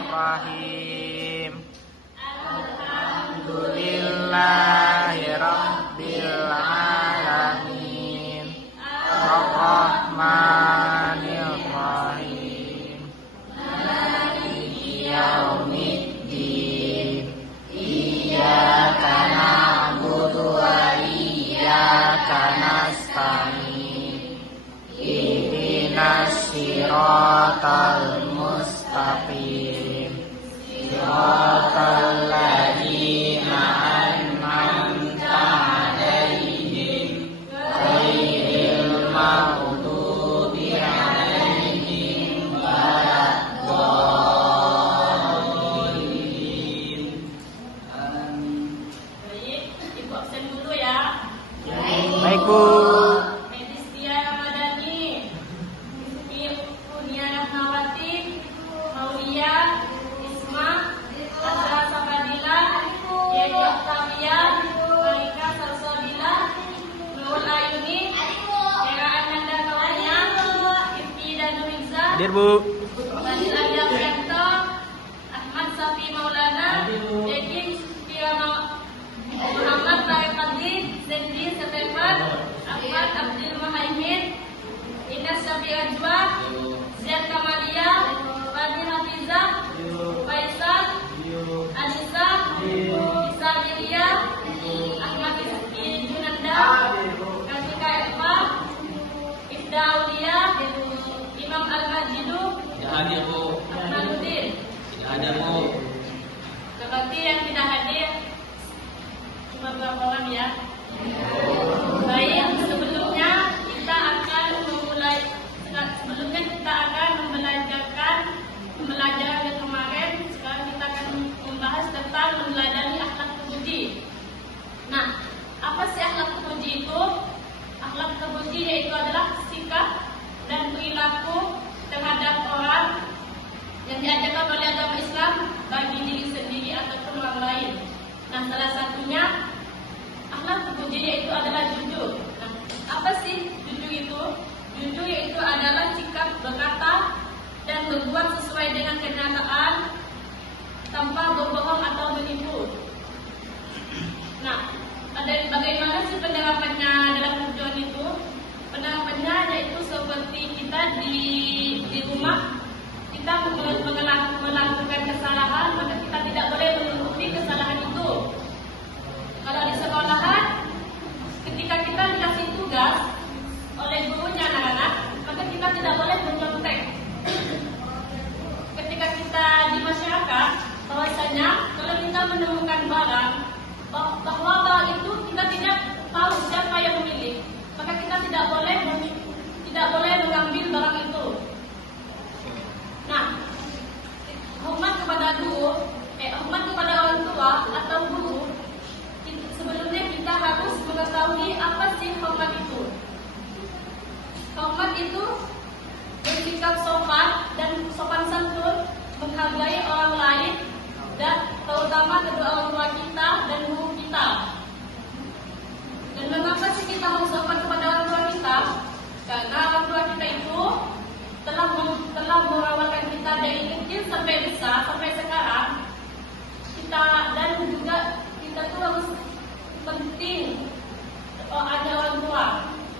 Bismillahirrahmanirrahim. Alhamdulillahirabbil alamin. Arrahmanirrahim. Maliki yaumiddin. Iyyaka na'budu wa iyyaka nasta'in. Ihdinas siratal mustaqim. Siratal ladzina an'amta 'alaihim ghairil maghdubi 'alaihim waladdallin. Baik, Ibu absen dulu ya. Baik, Bu. Medistia Ramadhani, Kunia Rahmawati, Mauliyah, Isma, Azra Sabadila, Yedi Octavia, Malika Salsabila, Nurul Ayuni, Era Ananda kawannya, Ifki dan Nuriza, Hadir, Bu. Fadil Adi Prianto, Ahmad Safi Maulana, Egi Sufiya Muhammad Baik Fadli, Zendi Stefan, Ahmad Abdul Muhaimin, Ines Syafi Ajwa, Ziad Kamalia, Fadil Hafizah, Faisal, Anissa, Isa Lilia, Ahmad Rizki Junanda, Kasika Eva, Ibda Aulia, Imam Al-Majidu, Tidak hadir, Bu. Ahmaduddin. Tidak ada, Bu. Seperti yang tidak hadir cuma beberapa orang ya. Baik, sebelumnya kita akan membelajar kemarin. Sekarang kita akan membahas tentang meneladani akhlak terpuji. Nah, apa sih akhlak terpuji itu? Akhlak terpuji yaitu adalah sikap dan perilaku terhadap orang yang diajarkan oleh agama Islam bagi diri sendiri ataupun orang lain. Nah, salah satunya akhlak terpuji yaitu adalah jujur. Nah, apa sih jujur itu? Jujur yaitu adalah sikap berkata dan berbuat sesuai dengan kenyataan tanpa berbohong atau menipu. Nah, bagaimana sih penerapannya dalam tujuan itu? Penerapannya yaitu seperti kita di rumah kita melakukan kesalahan, maka kita tidak boleh menutupi kesalahan itu. Kalau di sekolahan, ketika kita dikasih tugas oleh gurunya anak-anak, maka kita tidak boleh menyontek. Ketika kita di masyarakat, bahwasanya kalau kita menemukan barang, bahwa barang itu kita tidak tahu siapa yang memilih, maka kita tidak boleh mengambil barang itu. Nah, hormat kepada hormat kepada orang tua atau guru, sebelumnya kita harus mengetahui apa sih hormat itu. Hormat itu bersikap sopan dan sopan santun, menghargai orang lain dan terutama kedua orang tua kita dan guru kita. Dan mengapa sih kita harus sopan kepada orang tua kita? Karena orang tua kita itu telah merawatkan kita dari kecil sampai besar sampai sekarang. Dan juga kita tuh harus penting ada orang tua.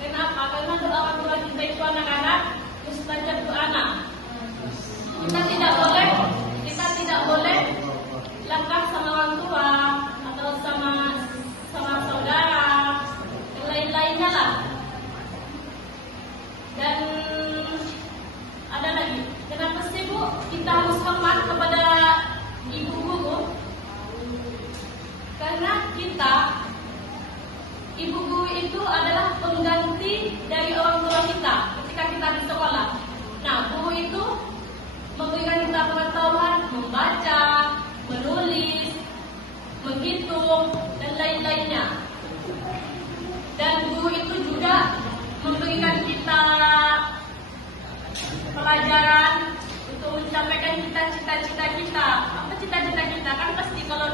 Kenapa? Karena doa orang tua kita itu anak-anak mustajab doa. Kita tidak boleh langkah sama orang tua atau sama saudara dan lain-lainnya lah. Dan ada lagi, kenapa sih Bu kita harus hormat kepada ibu guru? Karena ibu guru itu adalah pengganti dari orang tua kita ketika kita di sekolah. Nah, guru itu memberikan kita pengetahuan membaca, menulis, menghitung, dan lain-lainnya. Dan guru itu juga memberikan kita pelajaran untuk mencapai cita-cita kita. Apa cita-cita kita? Kan pasti kalau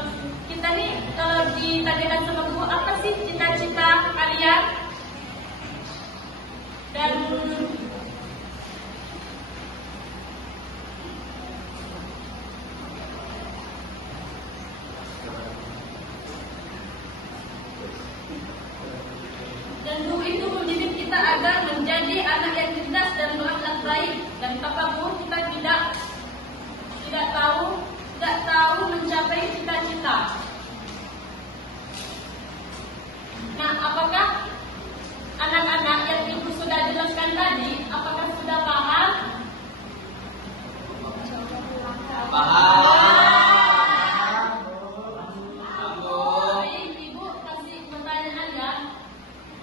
kita nih, kalau ditanyakan sama guru, apa sih cita-cita kalian? Dan Nah, apakah anak-anak yang ibu sudah jelaskan tadi, apakah sudah paham? Baik, ibu kasih pertanyaan ya.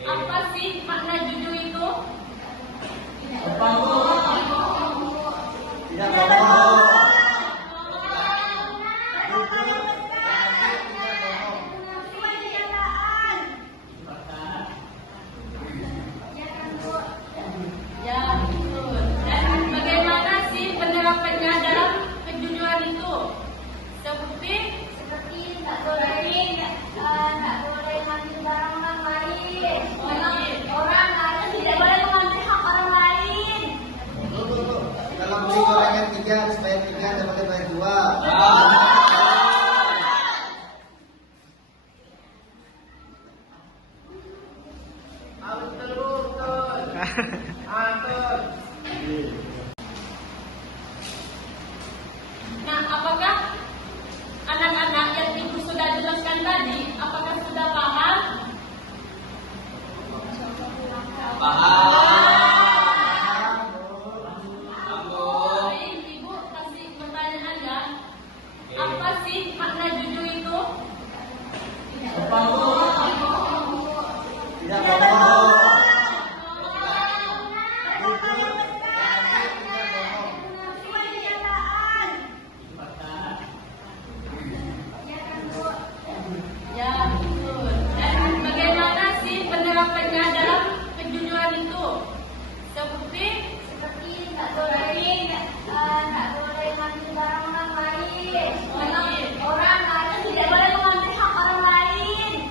Apa sih makna juju itu? Ya, betul. Dan bagaimana sih penerapannya dalam kejujuran itu? Seperti nggak boleh ngambil barang orang lain. Orang lain tidak boleh mengambil hak orang lain. Kalau beli gorengan 3 harus bayar 3, tidak boleh bayar 2. Nah, apakah anak-anak yang ibu sudah jelaskan tadi, apakah sudah paham? Baik, ibu kasih pertanyaan ya. Apa sih makna juju itu? Ya, betul. Dan bagaimana sih penerapannya dalam kejujuran itu? Seperti nggak boleh ngambil barang orang lain. Orang lain tidak boleh mengambil hak orang lain.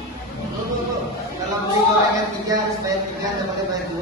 Kalau beli gorengan 3 harus bayar 3, tidak boleh bayar 2.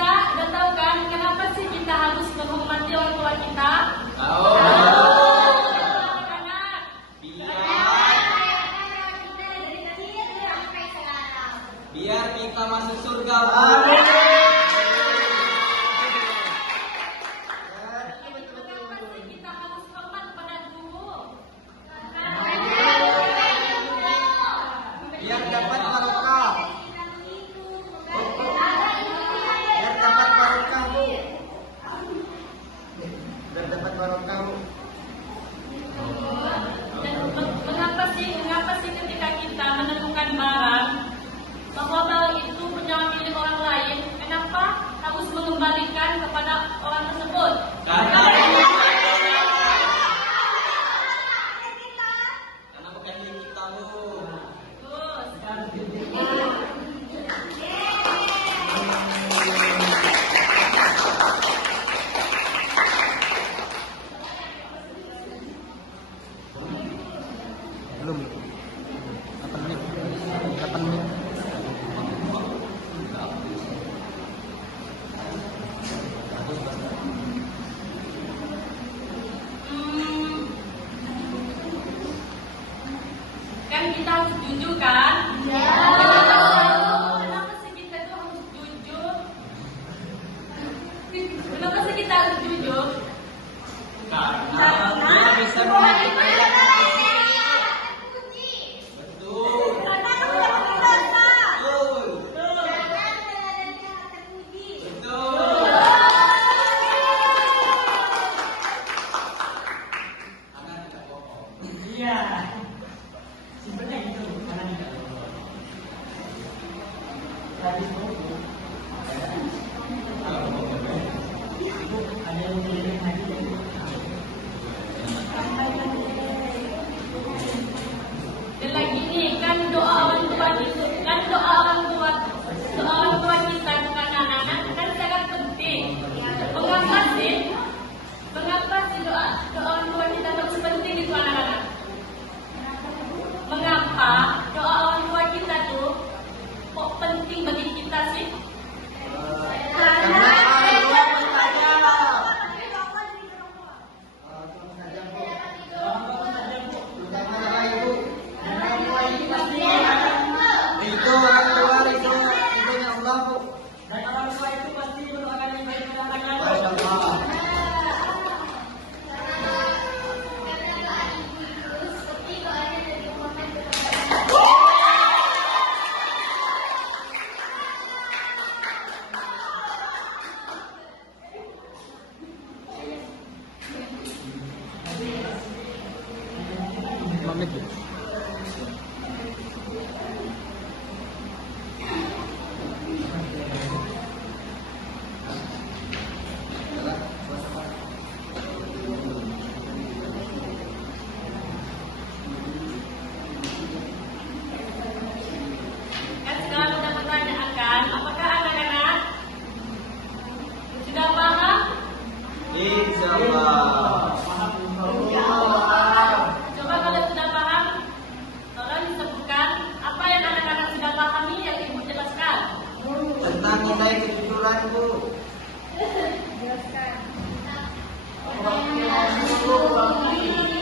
kita udah tahu kan kenapa sih kita harus menghormati orang tua kita? Tahu. Anak-anak.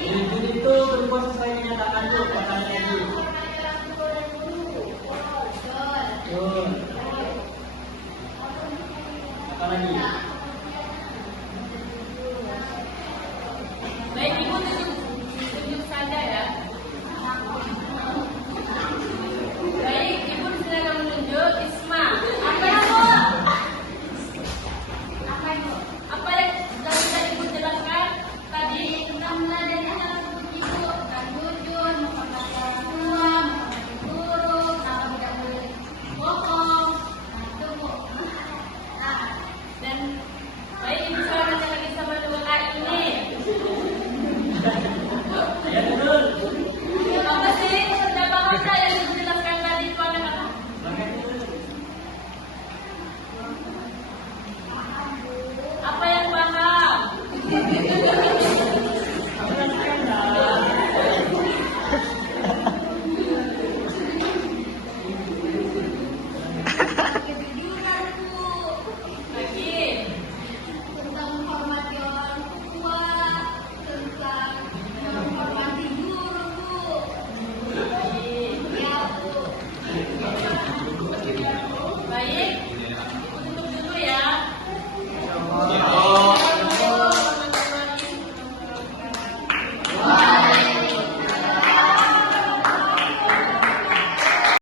Jujur itu berubah sesuai kenyataan tuh, katakan lagi. Betul. Apa lagi?